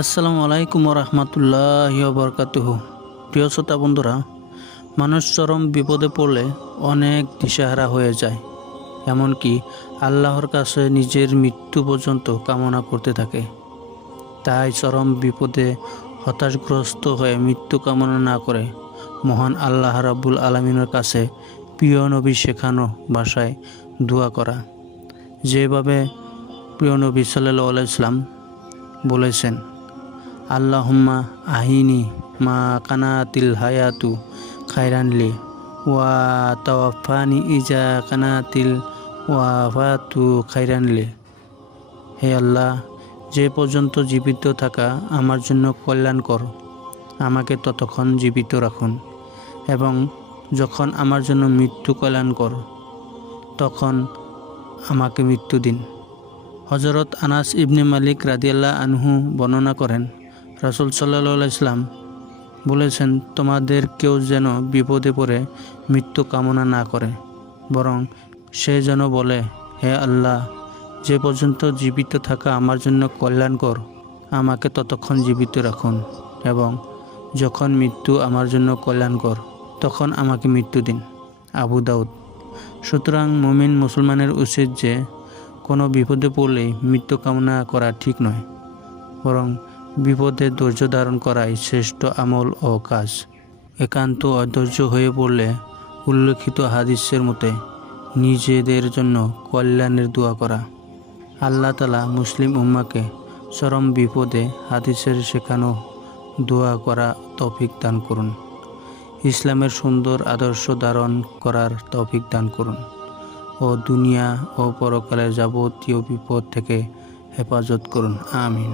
আসসালামু আলাইকুম রহমতুল্লাহ বরকাতুহ প্রিয় শ্রোতা বন্ধুরা, মানুষ চরম বিপদে পড়লে অনেক দিশাহারা হয়ে যায়, এমনকি আল্লাহর কাছে নিজের মৃত্যু পর্যন্ত কামনা করতে থাকে। তাই চরম বিপদে হতাশগ্রস্ত হয়ে মৃত্যু কামনা না করে মহান আল্লাহ রাব্বুল আলমিনের কাছে প্রিয় নবী শেখানো ভাষায় দোয়া করা। যেভাবে প্রিয় নবী সাল্লাহ ইসলাম বলেছেন আল্লাহুম্মা আহিনি মা কানাতিল হায়াতু খাইরানলি ওয়া তাওয়াফানি ইজা কানাতিল ওয়াফাতু খাইরানলি হে আল্লাহ, যে পর্যন্ত জীবিত থাকা আমার জন্য কল্যাণকর আমাকে ততক্ষণ জীবিত রাখুন এবং যখন আমার জন্য মৃত্যু কল্যাণকর তখন আমাকে মৃত্যু দিন। হজরত আনাস ইবনে মালিক রাদিয়াল্লাহ আনহু বর্ণনা করেন রাসুল সাল্লাহ ইসলাম বলেছেন, তোমাদের কেউ যেন বিপদে পড়ে মৃত্যু কামনা না করে, বরং সে যেন বলে, হে আল্লাহ, যে পর্যন্ত জীবিত থাকা আমার জন্য কল্যাণকর, আমাকে ততক্ষণ জীবিত রাখুন, এবং যখন মৃত্যু আমার জন্য কল্যাণকর, তখন আমাকে মৃত্যু দিন আবু দাউদ। সুতরাং মুমিন মুসলমানের উচিত যে, কোনো বিপদে পড়লেই মৃত্যু কামনা করা ঠিক নয়, বরং বিপদে ধৈর্য ধারণ করাই শ্রেষ্ঠ আমল ও কাজ। একান্ত অধৈর্য হয়ে পড়লে উল্লেখিত হাদিসের মতে, নিজেদের জন্য কল্যাণের দোয়া করা। আল্লাহ তালা মুসলিম উম্মাকে চরম বিপদে হাদিসের শেখানো দোয়া করা তৌফিক দান করুন। ইসলামের সুন্দর আদর্শ ধারণ করার তৌফিক দান করুন ও দুনিয়া ও পরকালের যাবতীয় বিপদ থেকে হেফাজত করুন। আমিন।